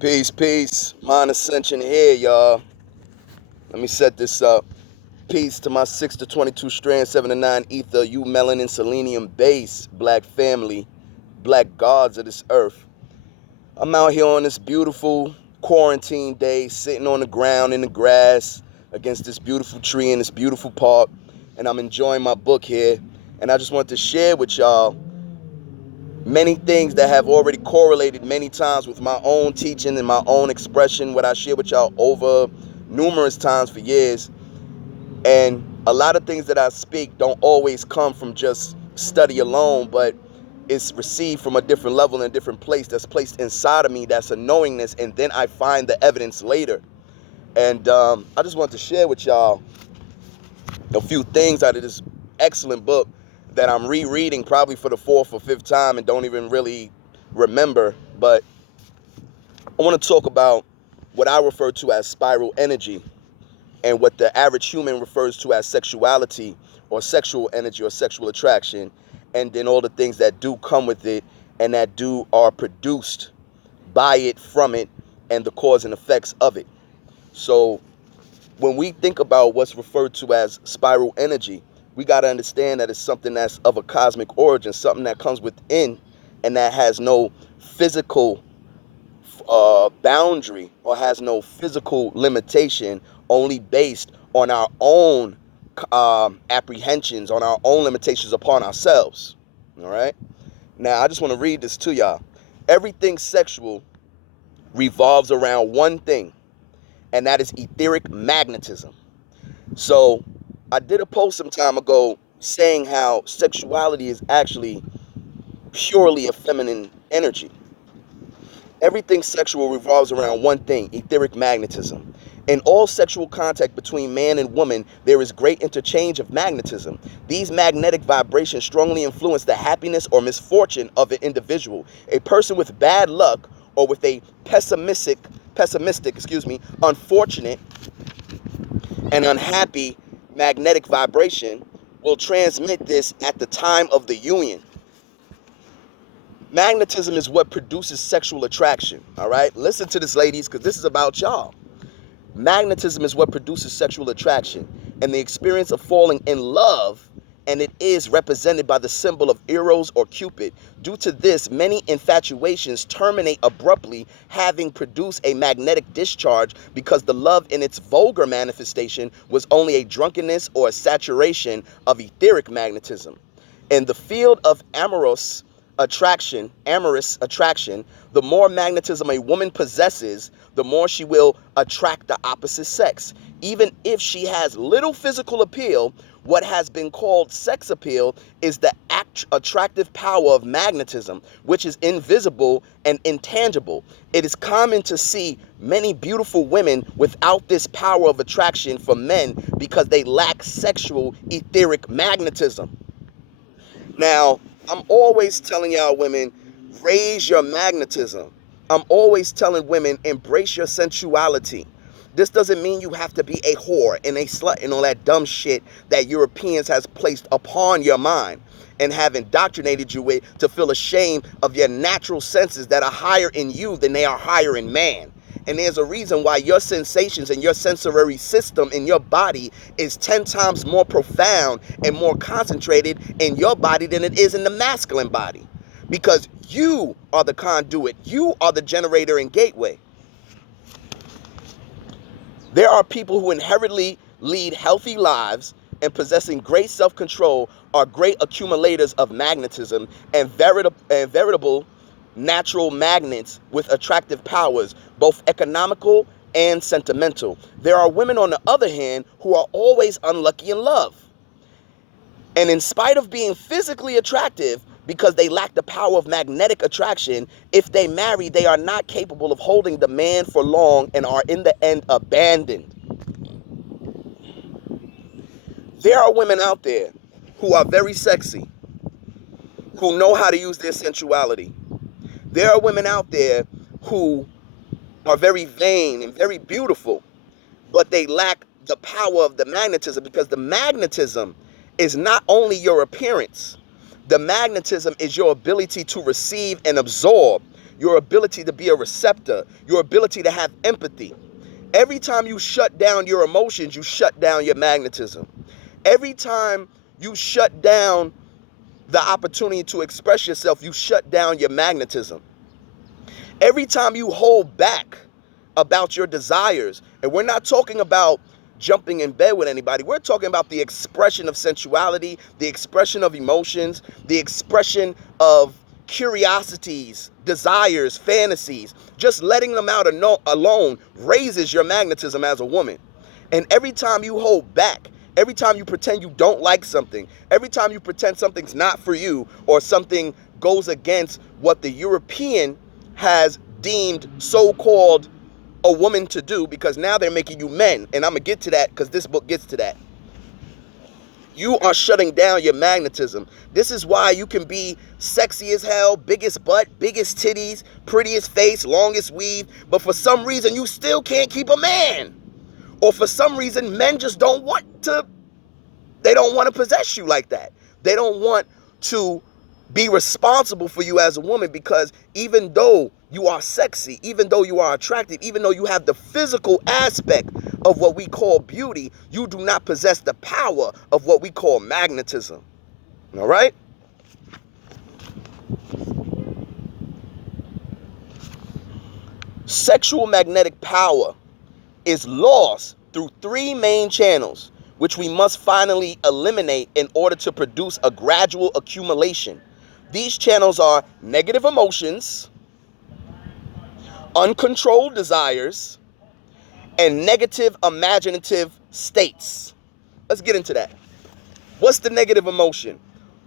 Peace, peace. Mind Ascension here, y'all. Let me set this up. Peace to my 6 to 22 strand, 7 to 9 ether, you melanin, selenium base, black family, black gods of this earth. I'm out here on this beautiful quarantine day, sitting on the ground in the grass against this beautiful tree in this beautiful park, and I'm enjoying my book here. And I just want to share with y'all many things that have already correlated many times with my own teaching and my own expression, what I share with y'all over numerous times for years. And a lot of things that I speak don't always come from just study alone, but it's received from a different level and a different place that's placed inside of me. That's a knowingness, and then I find the evidence later. And I just want to share with y'all a few things out of this excellent book that I'm rereading probably for the fourth or fifth time and don't even really remember. But I want to talk about what I refer to as spiral energy and what the average human refers to as sexuality or sexual energy or sexual attraction, and then all the things that do come with it and that are produced by it, from it, and the cause and effects of it. So when we think about what's referred to as spiral energy, we got to understand that it's something that's of a cosmic origin, something that comes within and that has no physical boundary or has no physical limitation, only based on our own apprehensions, on our own limitations upon ourselves. All right. Now, I just want to read this to y'all. Everything sexual revolves around one thing, and that is etheric magnetism. So I did a post some time ago saying how sexuality is actually purely a feminine energy. Everything sexual revolves around one thing, etheric magnetism. In all sexual contact between man and woman, there is great interchange of magnetism. These magnetic vibrations strongly influence the happiness or misfortune of an individual. A person with bad luck or with a pessimistic, unfortunate and unhappy magnetic vibration will transmit this at the time of the union. Magnetism is what produces sexual attraction. All right, listen to this, ladies, because this is about y'all. Magnetism is what produces sexual attraction and the experience of falling in love, and it is represented by the symbol of Eros or Cupid. Due to this, many infatuations terminate abruptly, having produced a magnetic discharge because the love in its vulgar manifestation was only a drunkenness or a saturation of etheric magnetism. In the field of amorous attraction, the more magnetism a woman possesses, the more she will attract the opposite sex. Even if she has little physical appeal, what has been called sex appeal is the attractive power of magnetism, which is invisible and intangible. It is common to see many beautiful women without this power of attraction for men because they lack sexual etheric magnetism. Now, I'm always telling y'all women, raise your magnetism. I'm always telling women, embrace your sensuality. This doesn't mean you have to be a whore and a slut and all that dumb shit that Europeans has placed upon your mind and have indoctrinated you with to feel ashamed of your natural senses that are higher in you than they are higher in man. And there's a reason why your sensations and your sensory system in your body is 10 times more profound and more concentrated in your body than it is in the masculine body. Because you are the conduit. You are the generator and gateway. There are people who inherently lead healthy lives and possessing great self-control are great accumulators of magnetism and veritable natural magnets with attractive powers, both economical and sentimental. There are women, on the other hand, who are always unlucky in love. And in spite of being physically attractive, because they lack the power of magnetic attraction, if they marry, they are not capable of holding the man for long and are in the end abandoned. There are women out there who are very sexy, who know how to use their sensuality. There are women out there who are very vain and very beautiful, but they lack the power of the magnetism, because the magnetism is not only your appearance. The magnetism is your ability to receive and absorb. your ability to be a receptor, your ability to have empathy. Every time you shut down your emotions, you shut down your magnetism. Every time you shut down the opportunity to express yourself, you shut down your magnetism. Every time you hold back about your desires, and we're not talking about jumping in bed with anybody, we're talking about the expression of sensuality, the expression of emotions, the expression of curiosities, desires, fantasies. Just letting them out alone raises your magnetism as a woman. And every time you hold back, every time you pretend you don't like something, every time you pretend something's not for you, or something goes against what the European has deemed so-called a woman to do, because now they're making you men, and I'm gonna get to that because this book gets to that. You are shutting down your magnetism. This is why you can be sexy as hell, biggest butt, biggest titties, prettiest face, longest weave, but for some reason you still can't keep a man. Or for some reason men just don't want to possess you like that. They don't want to be responsible for you as a woman, because even though you are sexy, even though you are attractive, even though you have the physical aspect of what we call beauty, you do not possess the power of what we call magnetism. All right? Sexual magnetic power is lost through three main channels, which we must finally eliminate in order to produce a gradual accumulation. These channels are negative emotions, uncontrolled desires, and negative imaginative states. Let's get into that. What's the negative emotion?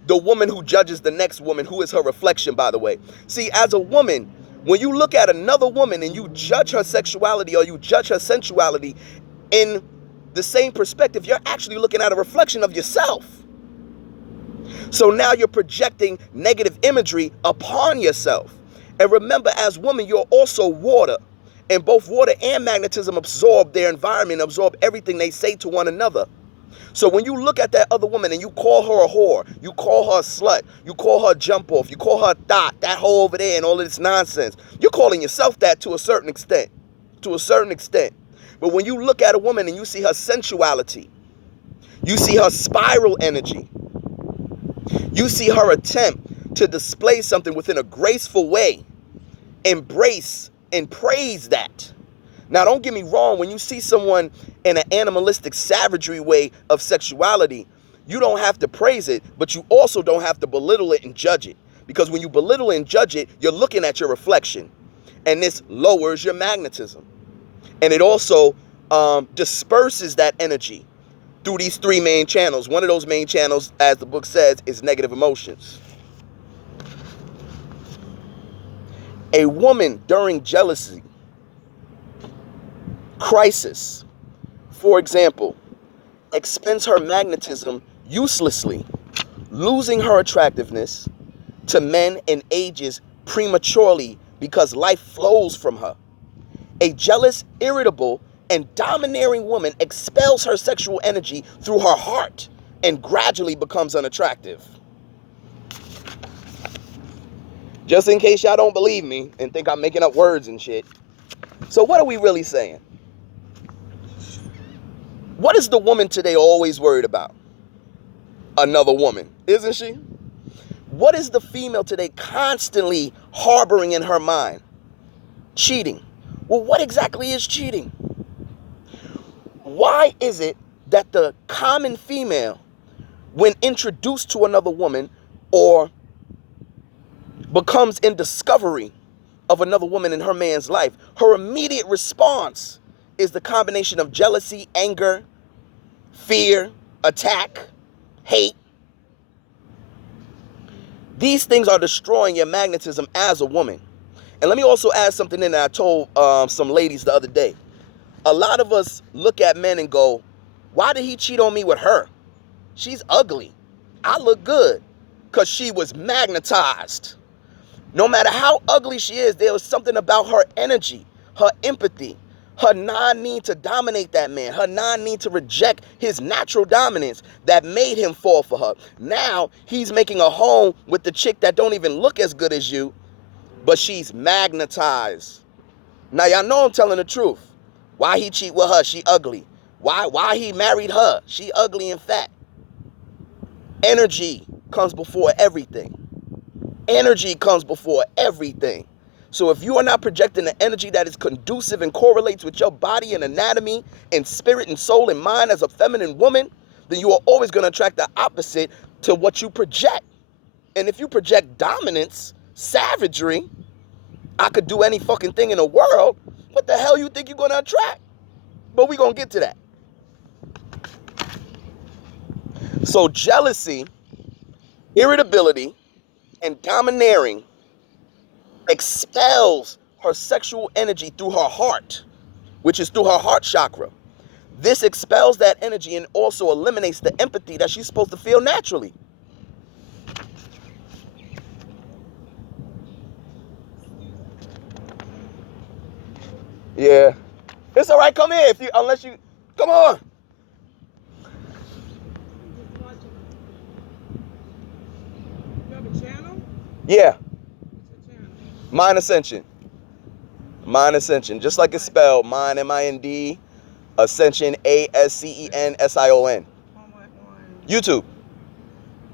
The woman who judges the next woman, who is her reflection, by the way. See, as a woman, when you look at another woman and you judge her sexuality or you judge her sensuality in the same perspective, you're actually looking at a reflection of yourself. So now you're projecting negative imagery upon yourself. And remember, as women, you're also water. And both water and magnetism absorb their environment, absorb everything they say to one another. So when you look at that other woman and you call her a whore, you call her a slut, you call her jump off, you call her thought, that hoe over there and all of this nonsense, you're calling yourself that to a certain extent. To a certain extent. But when you look at a woman and you see her sensuality, you see her spiral energy, you see her attempt to display something within a graceful way, embrace and praise that. Now, don't get me wrong, when you see someone in an animalistic savagery way of sexuality, you don't have to praise it, but you also don't have to belittle it and judge it. Because when you belittle and judge it, you're looking at your reflection. And this lowers your magnetism. And it also disperses that energy through these three main channels. One of those main channels, as the book says, is negative emotions. A woman during jealousy, crisis, for example, expends her magnetism uselessly, losing her attractiveness to men and ages prematurely because life flows from her. A jealous, irritable, and domineering woman expels her sexual energy through her heart and gradually becomes unattractive. Just in case y'all don't believe me and think I'm making up words and shit. So what are we really saying? What is the woman today always worried about? Another woman, isn't she? What is the female today constantly harboring in her mind? Cheating. Well, what exactly is cheating? Why is it that the common female, when introduced to another woman or becomes in discovery of another woman in her man's life, her immediate response is the combination of jealousy, anger, fear, attack, hate? These things are destroying your magnetism as a woman. And let me also add something in that I told some ladies the other day. A lot of us look at men and go, why did he cheat on me with her? She's ugly. I look good. Because she was magnetized. No matter how ugly she is, there was something about her energy, her empathy, her non-need to dominate that man, her non-need to reject his natural dominance that made him fall for her. Now, he's making a home with the chick that don't even look as good as you, but she's magnetized. Now y'all know I'm telling the truth. Why he cheat with her? She ugly. Why he married her? She ugly and fat. Energy comes before everything. Energy comes before everything. So if you are not projecting the energy that is conducive and correlates with your body and anatomy and spirit and soul and mind as a feminine woman, then you are always going to attract the opposite to what you project. And if you project dominance, savagery, I could do any fucking thing in the world, what the hell you think you're going to attract? But we're going to get to that. So jealousy, irritability, and domineering expels her sexual energy through her heart, which is through her heart chakra. This expels that energy and also eliminates the empathy that she's supposed to feel naturally. Yeah. It's all right. Come here unless you come on. You have a channel? Yeah. What's your channel? Mind Ascension. Mind Ascension. Just like it's spelled, Mind, M-I-N-D, Ascension, A-S-C-E-N-S-I-O-N. YouTube.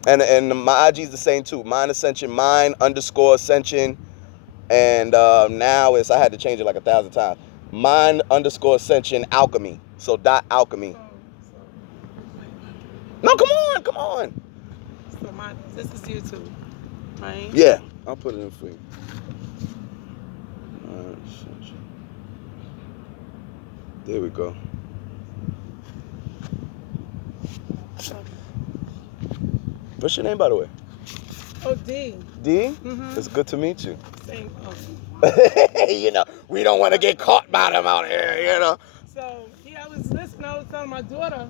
And my IG is the same too. Mind Ascension, Mind_Ascension. And now I had to change it like 1,000 times. Mind_Ascension Alchemy. So .alchemy. No, come on. So this is YouTube, right? Yeah, I'll put it in for you. There we go. What's your name, by the way? Oh, D. D? Mm-hmm. It's good to meet you. Same. You know, we don't want to get caught by them out here, you know. So, yeah, I was listening. I was telling my daughter.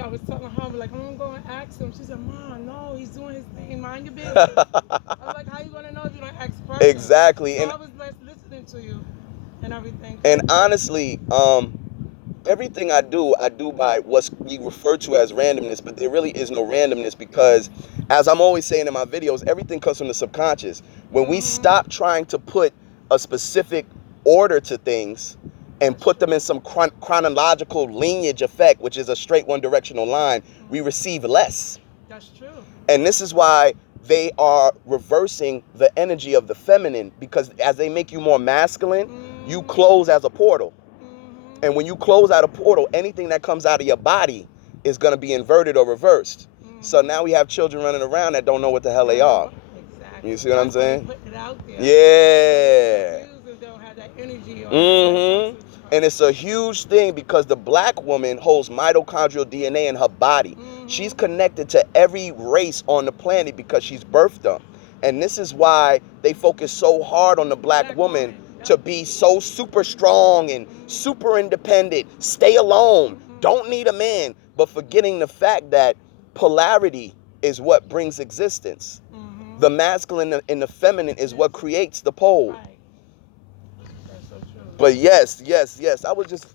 I was telling her, like, I'm going to go and ask him. She said, Mom, no, he's doing his thing. Mind your business. I was like, how you going to know if you don't ask questions? Exactly. So and I was listening to you and everything. And honestly, everything I do by what we refer to as randomness, but there really is no randomness because, as I'm always saying in my videos, everything comes from the subconscious. When we stop trying to put a specific order to things and put them in some chronological lineage effect, which is a straight one-directional line, we receive less. That's true. And this is why they are reversing the energy of the feminine, because as they make you more masculine, you close as a portal. And when you close out a portal, anything that comes out of your body is going to be inverted or reversed. So now we have children running around that don't know what the hell they are. Exactly. You see what I'm saying? Putting it out there. Yeah. Don't have that energy. And it's a huge thing because the black woman holds mitochondrial DNA in her body. She's connected to every race on the planet because she's birthed them. And this is why they focus so hard on the black woman to be so super strong and super independent, stay alone, don't need a man, but forgetting the fact that polarity is what brings existence. The masculine and the feminine is what creates the pole. Right. That's so true. But yes. I was just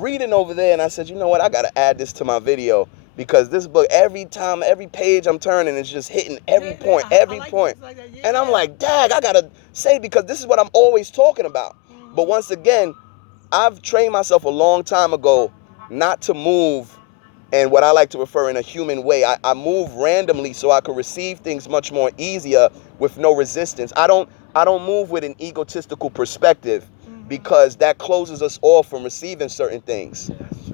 reading over there and I said, you know what, I got to add this to my video because this book, every time, every page I'm turning, it's just hitting every point. Like that, And I'm like, dag, I got to say, because this is what I'm always talking about. But once again, I've trained myself a long time ago not to move in what I like to refer in a human way. I move randomly so I can receive things much more easier with no resistance. I don't move with an egotistical perspective because that closes us off from receiving certain things.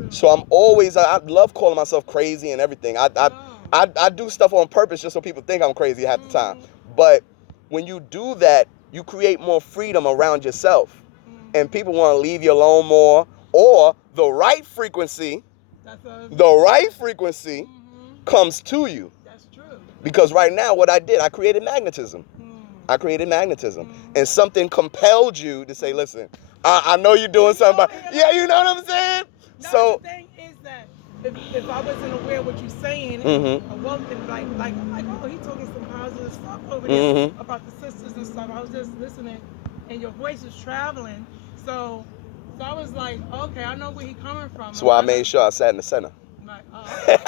So I'm always, I love calling myself crazy and everything. I do stuff on purpose just so people think I'm crazy half the time. But when you do that, you create more freedom around yourself. And people want to leave you alone more. Or the right frequency, comes to you. That's true. Because right now what I did, I created magnetism. And something compelled you to say, listen, I know you're doing something. Yeah, you know what I'm saying? No, So the thing is that if I wasn't aware of what you're saying, I wasn't like, I'm like, oh, he's talking some positive stuff over there about the sisters and stuff. I was just listening, and your voice is traveling. So I was like, okay, I know where he's coming from. That's why I made sure I sat in the center. Like, okay.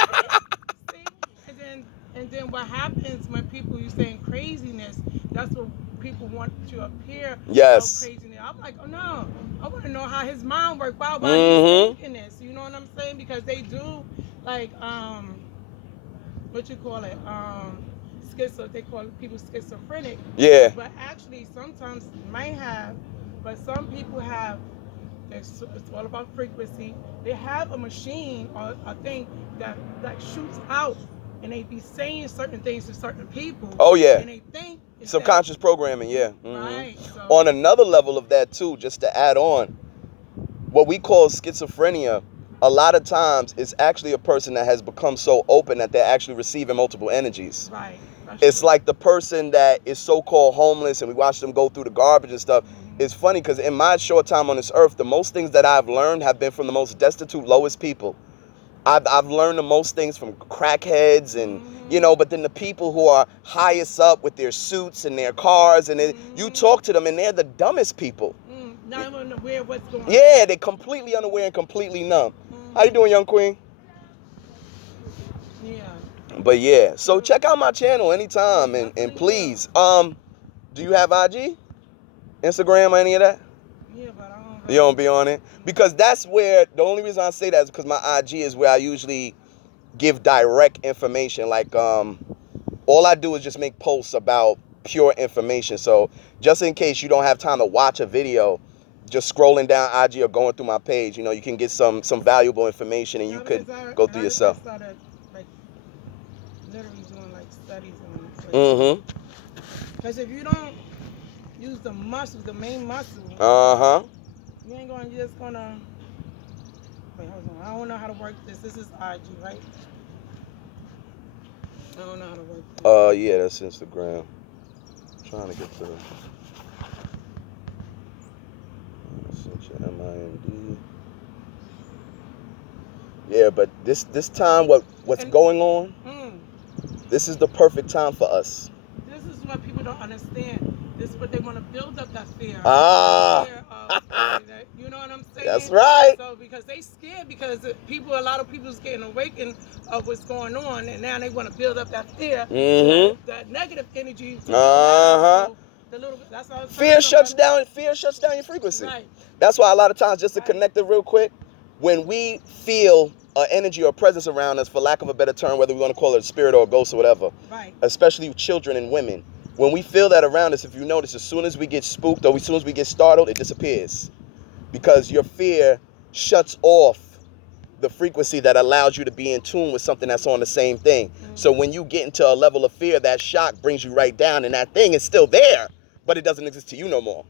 See? And then what happens when people, you saying craziness, that's what people want to appear. Yes. How crazy. I'm like, oh no, I want to know how his mind works. Why he's thinking this? You know what I'm saying? Because they do like what you call it they call people schizophrenic. Yeah. But actually, sometimes might have, but some people have. It's all about frequency. They have a machine or a thing that shoots out, and they be saying certain things to certain people. Oh yeah. And they think subconscious programming. Yeah. Right. So, on another level of that too, just to add on, what we call schizophrenia, a lot of times it's actually a person that has become so open that they're actually receiving multiple energies. Right. It's true. Like the person that is so-called homeless and we watch them go through the garbage and stuff. It's funny because in my short time on this earth, the most things that I've learned have been from the most destitute, lowest people. I've learned the most things from crackheads and, but then the people who are highest up with their suits and their cars, and you talk to them and they're the dumbest people. Not unaware what's going on. Yeah, they're completely unaware and completely numb. How you doing, young queen? Yeah. But yeah, so check out my channel anytime, and please, do you have IG? Instagram or any of that? Yeah, but I don't. You don't be on it? Because that's where, the only reason I say that is because my IG is where I usually give direct information. Like, all I do is just make posts about pure information. So just in case you don't have time to watch a video, just scrolling down IG or going through my page, you can get some valuable information and you could go through yourself. I started, like, literally doing, like, studies and because if you don't use the muscles, the main muscle, you ain't going, you're just gonna, wait, hold on, I don't know how to work this. This is IG, right? I don't know how to work this. Yeah, that's Instagram. I'm trying to get to the MIND. Yeah, but this time, what's going on? This is the perfect time for us. This is what people don't understand. This is what they want to build up, that fear. Fear of, you know what I'm saying? That's right. So because they scared, because a lot of people's getting awakened of what's going on, and now they want to build up that fear, that negative energy. So that's all. Fear shuts down your frequency. Right. That's why a lot of times, just to connect it real quick, when we feel an energy or presence around us, for lack of a better term, whether we want to call it a spirit or a ghost or whatever, especially children and women, when we feel that around us, if you notice, as soon as we get spooked or as soon as we get startled, it disappears. Because your fear shuts off the frequency that allows you to be in tune with something that's on the same thing. So when you get into a level of fear, that shock brings you right down, and that thing is still there, but it doesn't exist to you no more.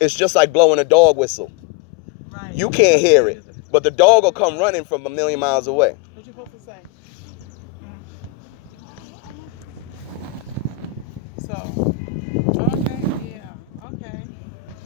It's just like blowing a dog whistle. You can't hear it, but the dog will come running from a million miles away. What you supposed to say? So, okay.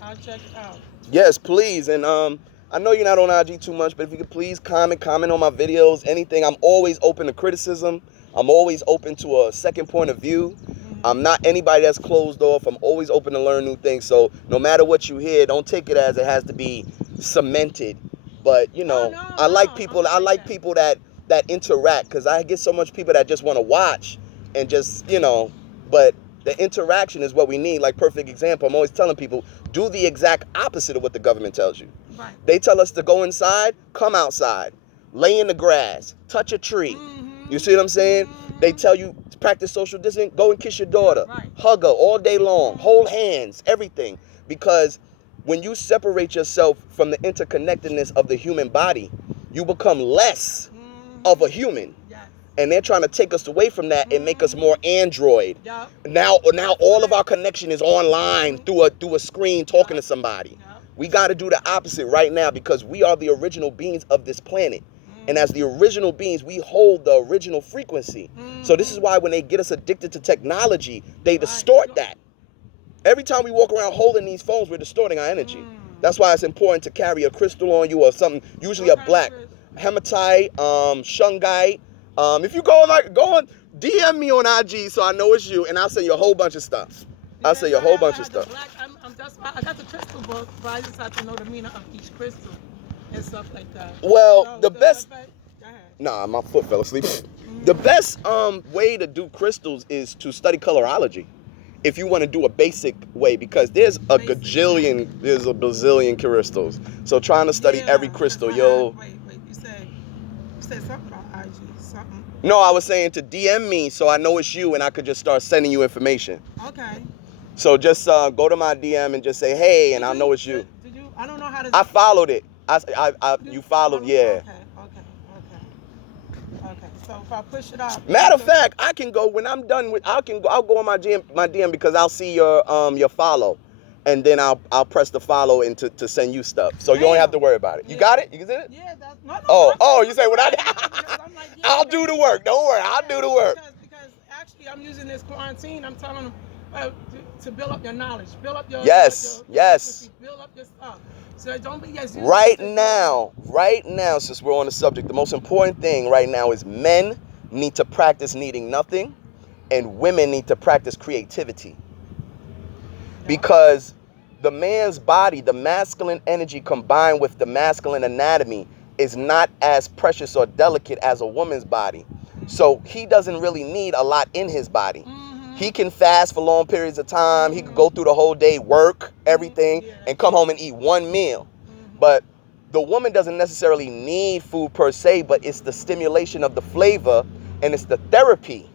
I'll check it out. Yes, please. And I know you're not on IG too much, but if you could please comment on my videos, anything. I'm always open to criticism. I'm always open to a second point of view. I'm not anybody that's closed off. I'm always open to learn new things. So no matter what you hear, don't take it as it has to be cemented. But I like people that interact, because I get so much people that just want to watch and just, but the interaction is what we need. Like, perfect example, I'm always telling people, do the exact opposite of what the government tells you. Right. They tell us to go inside, come outside, lay in the grass, touch a tree. You see what I'm saying? They tell you to practice social distancing, go and kiss your daughter, hug her all day long, hold hands, everything. Because when you separate yourself from the interconnectedness of the human body, you become less of a human. And they're trying to take us away from that and make us more android. Now all of our connection is online through a screen talking to somebody. We got to do the opposite right now, because we are the original beings of this planet. And as the original beings, we hold the original frequency. So this is why when they get us addicted to technology, they distort that. Every time we walk around holding these phones, we're distorting our energy. That's why it's important to carry a crystal on you, or something, usually a black hematite, shungite. If you go on DM me on IG so I know it's you, and I'll send you a whole bunch of stuff. I got the crystal book, but I just have to know the meaning of each crystal and stuff like that. Well, the best. Nah, my foot fell asleep. The best way to do crystals is to study colorology. if you want to do a basic way, because there's a bazillion crystals. So trying to study every crystal, Wait, you said something about IG, something. No, I was saying to DM me so I know it's you and I could just start sending you information. Okay. So just go to my DM and just say, hey, and I'll know it's you. Did you? I don't know how to. I followed it. You followed, yeah. Okay. So if I push it up. Matter of fact, I can go when I'm done with. I'll go on my DM because I'll see your follow, and then I'll press the follow and to send you stuff. So you don't have to worry about it. You got it? You get it? Yeah. That's no. Oh, you say what I? Like, I'll do the work. Don't worry. I'll do the work. Because actually, I'm using this quarantine. I'm telling them to build up your knowledge, build up your yes. build up your stuff. So don't be just right now, since we're on the subject, the most important thing right now is men need to practice needing nothing, and women need to practice creativity. Because the man's body, the masculine energy combined with the masculine anatomy, is not as precious or delicate as a woman's body. So he doesn't really need a lot in his body. He can fast for long periods of time. He could go through the whole day, work, everything, and come home and eat one meal. But the woman doesn't necessarily need food per se, but it's the stimulation of the flavor and it's the therapy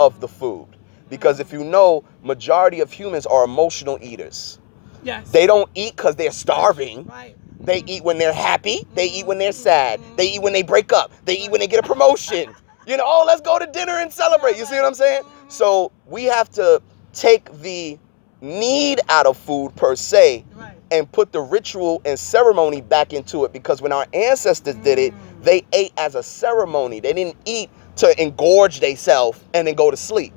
of the food. Because if you know, majority of humans are emotional eaters. Yes. They don't eat because they're starving. Right. They eat when they're happy. They eat when they're sad. They eat when they break up. They eat when they get a promotion. You know, oh, let's go to dinner and celebrate. You see what I'm saying? So we have to take the need out of food per se and put the ritual and ceremony back into it, because when our ancestors did it, they ate as a ceremony. They didn't eat to engorge themselves and then go to sleep.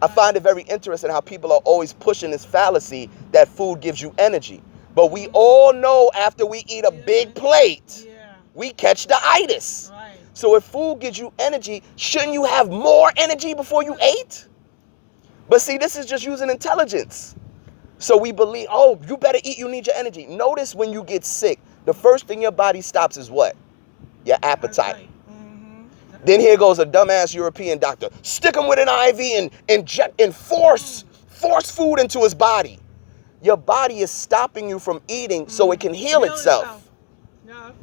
I find it very interesting how people are always pushing this fallacy that food gives you energy. But we all know after we eat a big plate, we catch the itis. So if food gives you energy, shouldn't you have more energy before you ate? But see, this is just using intelligence. So we believe, oh, you better eat, you need your energy. Notice when you get sick, the first thing your body stops is what? Your appetite. Then here goes a dumbass European doctor. Stick him with an IV and inject and force food into his body. Your body is stopping you from eating so it can heal itself.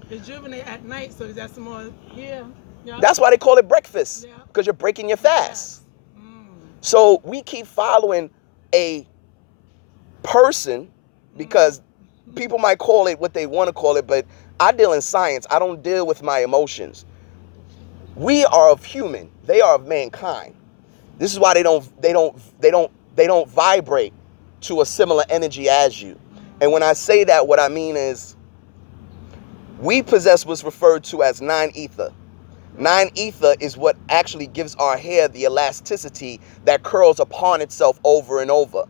Rejuvenate at night, so that's some more. That's why they call it breakfast, because you're breaking your fast. So we keep following a person because people might call it what they want to call it, but I deal in science. I don't deal with my emotions. We are of human. They are of mankind. This is why they don't vibrate to a similar energy as you. And when I say that, what I mean is we possess what's referred to as 9-ether. 9-ether is what actually gives our hair the elasticity that curls upon itself over and over.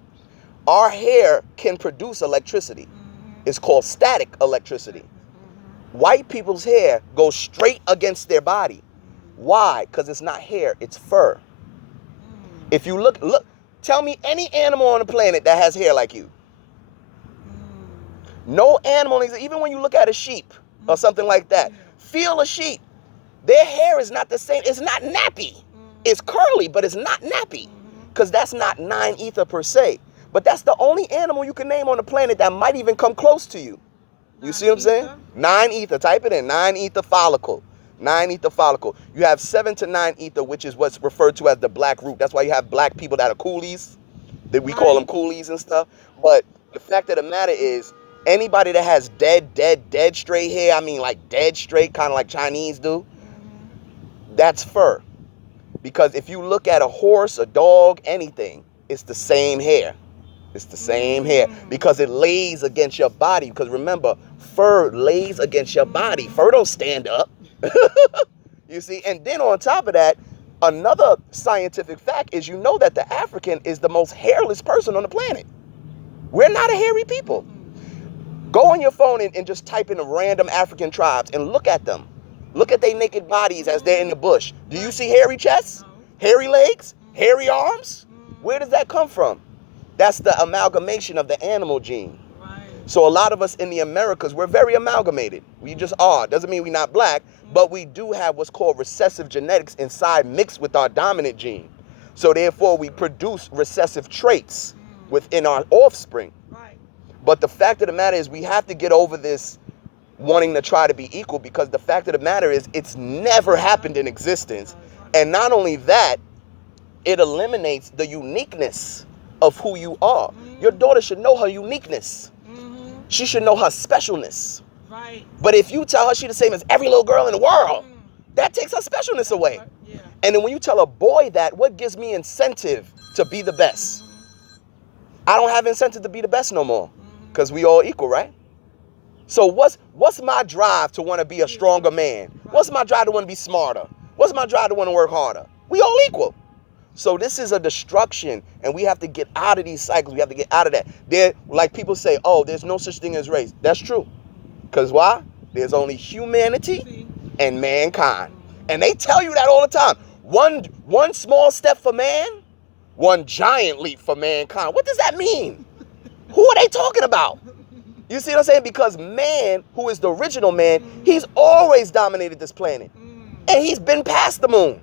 Our hair can produce electricity. It's called static electricity. White people's hair goes straight against their body. Why? Because it's not hair, it's fur. If you look, tell me any animal on the planet that has hair like you. No animal, even when you look at a sheep or something like that, feel a sheep. Their hair is not the same. It's not nappy. It's curly, but it's not nappy, because that's not 9-ether per se. But that's the only animal you can name on the planet that might even come close to you. You see what I'm saying? 9-ether. Type it in. 9-ether follicle. 9-ether follicle. You have 7 to 9-ether, which is what's referred to as the black root. That's why you have black people that are coolies. That we call them coolies and stuff. But the fact of the matter is, anybody that has dead straight hair, I mean like dead straight, kind of like Chinese do, that's fur. Because if you look at a horse, a dog, anything, it's the same hair. It's the same hair because it lays against your body. Because remember, fur lays against your body. Fur don't stand up. You see? And then on top of that, another scientific fact is, you know that the African is the most hairless person on the planet. We're not a hairy people. Go on your phone and just type in random African tribes and look at them. Look at their naked bodies as they're in the bush. Do you see hairy chests? Hairy legs? Hairy arms? Where does that come from? That's the amalgamation of the animal gene. So a lot of us in the Americas, we're very amalgamated. We just are. Doesn't mean we're not black, but we do have what's called recessive genetics inside mixed with our dominant gene. So therefore we produce recessive traits within our offspring. Right. But the fact of the matter is we have to get over this wanting to try to be equal, because the fact of the matter is it's never happened in existence. And not only that, it eliminates the uniqueness of who you are. Your daughter should know her uniqueness. She should know her specialness. Right. But if you tell her she's the same as every little girl in the world, that takes her specialness away. Yeah. And then when you tell a boy that, what gives me incentive to be the best? I don't have incentive to be the best no more, because we all equal, right? So what's my drive to want to be a stronger man? What's my drive to want to be smarter? What's my drive to want to work harder? We all equal. So this is a destruction, and we have to get out of these cycles. We have to get out of that. There, like people say, oh, there's no such thing as race. That's true. Because why? There's only humanity and mankind. And they tell you that all the time. One small step for man, one giant leap for mankind. What does that mean? Who are they talking about? You see what I'm saying? Because man, who is the original man, he's always dominated this planet. And he's been past the moon.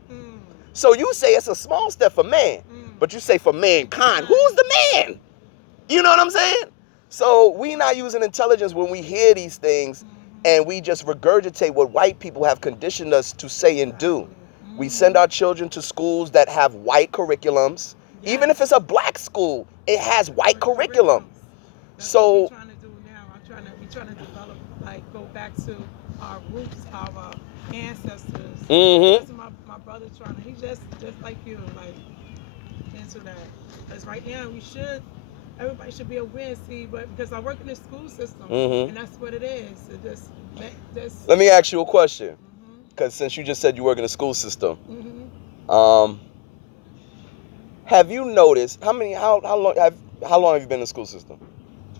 So you say it's a small step for man, but you say for mankind. Who's the man? You know what I'm saying? So we not using intelligence when we hear these things, and we just regurgitate what white people have conditioned us to say and do. We send our children to schools that have white curriculums. Even if it's a black school, it has white curriculum. That's So what we're trying to do now. We're trying to develop, like, go back to our roots, our ancestors. That's my brother trying to. He's just like you, like, into that. Because right now everybody should be aware. See, but because I work in the school system, and that's what it is. It just. Let me ask you a question, because since you just said you work in the school system, have you noticed how long have you been in the school system?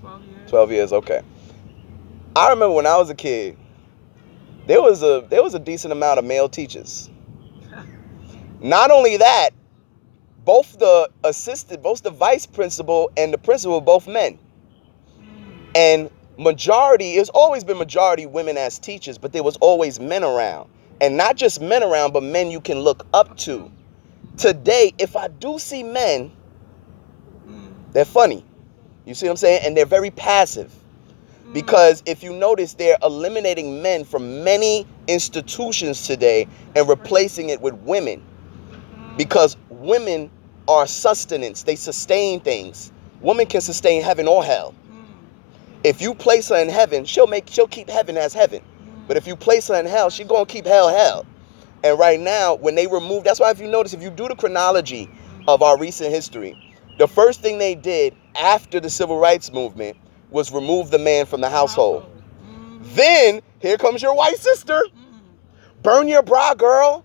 12 years. 12 years, okay. I remember when I was a kid, there was a decent amount of male teachers. Not only that, both the vice principal and the principal, both men. And it's always been majority women as teachers, but there was always men around. And not just men around, but men you can look up to. Today, if I do see men, they're funny. You see what I'm saying? And they're very passive. Because if you notice, they're eliminating men from many institutions today and replacing it with women. Because women are sustenance. They sustain things. Women can sustain heaven or hell. If you place her in heaven, she'll keep heaven as heaven. But if you place her in hell, she's going to keep hell. And right now, when they remove, that's why if you notice, if you do the chronology of our recent history, the first thing they did after the civil rights movement was remove the man from the household. Then, here comes your white sister. Burn your bra, girl.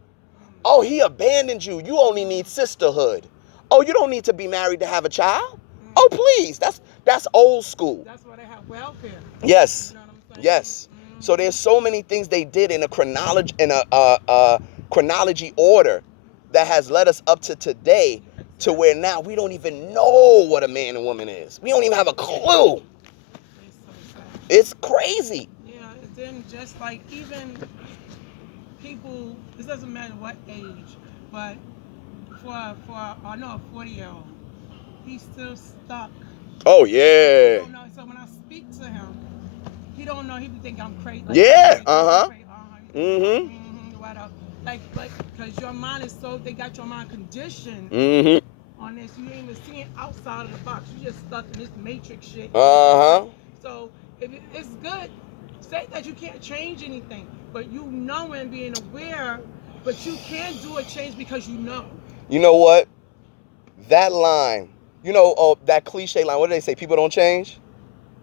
Oh, he abandoned you. You only need sisterhood. Oh, you don't need to be married to have a child. Oh, please. That's old school. That's why they have welfare. Yes. You know what I'm saying? Yes. So there's so many things they did in a chronology order that has led us up to today, to where now we don't even know what a man and woman is. We don't even have a clue. It's crazy. Yeah, and then just like even people, it doesn't matter what age, but I know a 40-year-old, he's still stuck. Oh yeah. Don't know. So when I speak to him, he don't know. He would think I'm crazy. Like, yeah. Whatever. Like, because your mind is so, they got your mind conditioned on this. You ain't even seeing outside of the box. You just stuck in this matrix shit. So it's good. Say that you can't change anything, but you know and being aware, but you can't do a change because you know. You know what? That line, that cliche line, what do they say? People don't change?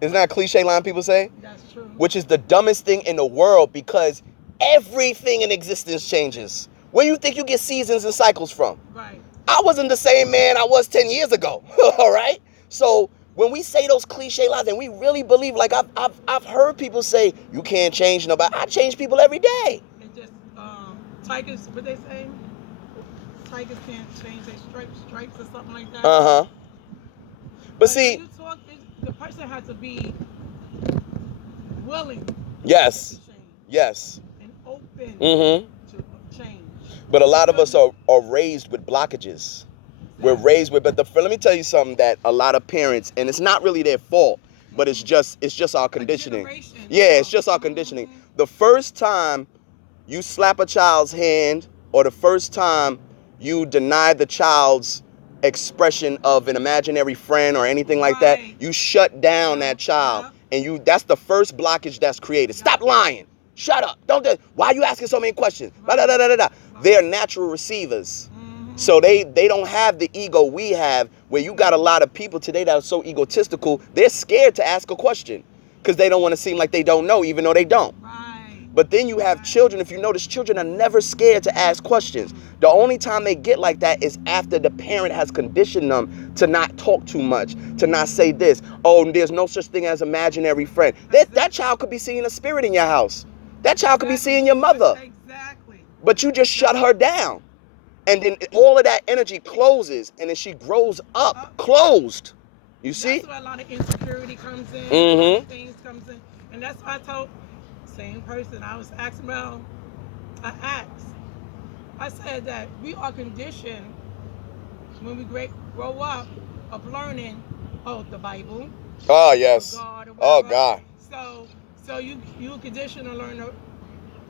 Isn't that a cliche line people say? That's true. Which is the dumbest thing in the world, because everything in existence changes. Where you think you get seasons and cycles from? Right. I wasn't the same man I was 10 years ago. All right? So when we say those cliche lines and we really believe, like I've heard people say, you can't change nobody. I change people every day. And just tigers, what they say? Tigers can't change their stripes or something like that. But see, when you talk, the person has to be willing. Yes. To change. Yes. And open to change. But a lot of us are raised with blockages. We're raised with, but let me tell you something that a lot of parents, and it's not really their fault, but it's just our conditioning. Yeah, it's just our conditioning. The first time you slap a child's hand, or the first time you deny the child's expression of an imaginary friend or anything like that, you shut down that child, and that's the first blockage that's created. Stop lying. Shut up. Don't. Why are you asking so many questions? They're natural receivers. So they don't have the ego we have, where you got a lot of people today that are so egotistical, they're scared to ask a question because they don't want to seem like they don't know, even though they don't. But then you have children. If you notice, children are never scared to ask questions. The only time they get like that is after the parent has conditioned them to not talk too much, to not say this. Oh, there's no such thing as imaginary friend. That child could be seeing a spirit in your house. That child could be seeing your mother. But you just shut her down. And then all of that energy closes, and then she grows up closed. You see? That's where a lot of insecurity comes in. Things comes in. And that's why I told same person I was asking about. I said that we are conditioned when we grow up of learning, the Bible. Oh yes. God, oh God. So you conditioned to learn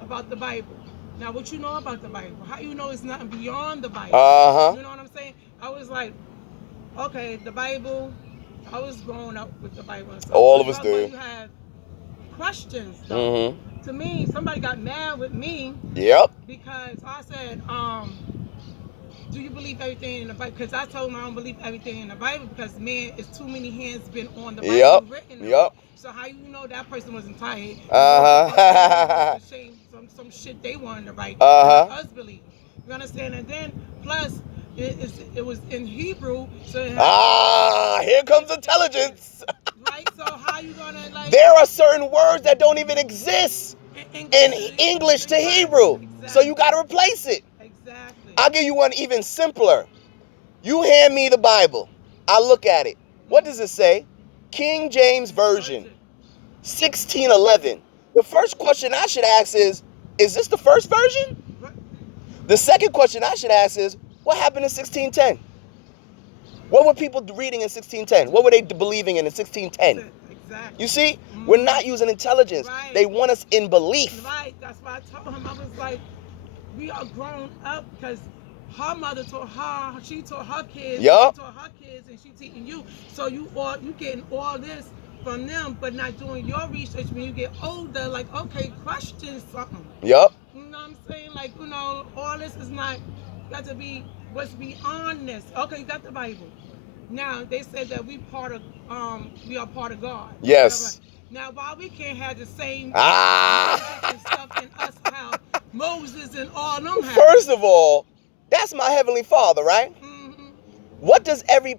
about the Bible. Now, what you know about the Bible? How you know it's nothing beyond the Bible? You know what I'm saying? I was like, okay, the Bible. I was growing up with the Bible and stuff. All of us do. You have questions, though. To me, somebody got mad with me. Yep. Because I said, do you believe everything in the Bible? Because I told them I don't believe everything in the Bible because, man, it's too many hands been on the Bible written. Yep. So how you know that person wasn't tired? Some shit they wanted to write. Us believe. You understand? And then plus it was in Hebrew. So here comes intelligence. Right. So how you gonna like? There are certain words that don't even exist in English to Hebrew. Exactly. So you got to replace it. Exactly. I'll give you one even simpler. You hand me the Bible. I look at it. What does it say? King James Version, 1611. The first question I should ask is this the first version? The second question I should ask is, what happened in 1610? What were people reading in 1610? What were they believing in 1610? Exactly. You see, we're not using intelligence. Right. They want us in belief. Right. That's why I told him. I was like, we are grown up because her mother taught her, she taught her kids, she taught her kids, and she teaching you. So you getting all this from them, but not doing your research when you get older. Like, okay, question something. Yep. You know what I'm saying? Like, all this is not got to be what's beyond this. Okay, you got the Bible. Now they said that we are part of God. Yes. Now why we can't have the same and stuff in us how Moses and all them have? First of all, that's my heavenly Father, right? What does every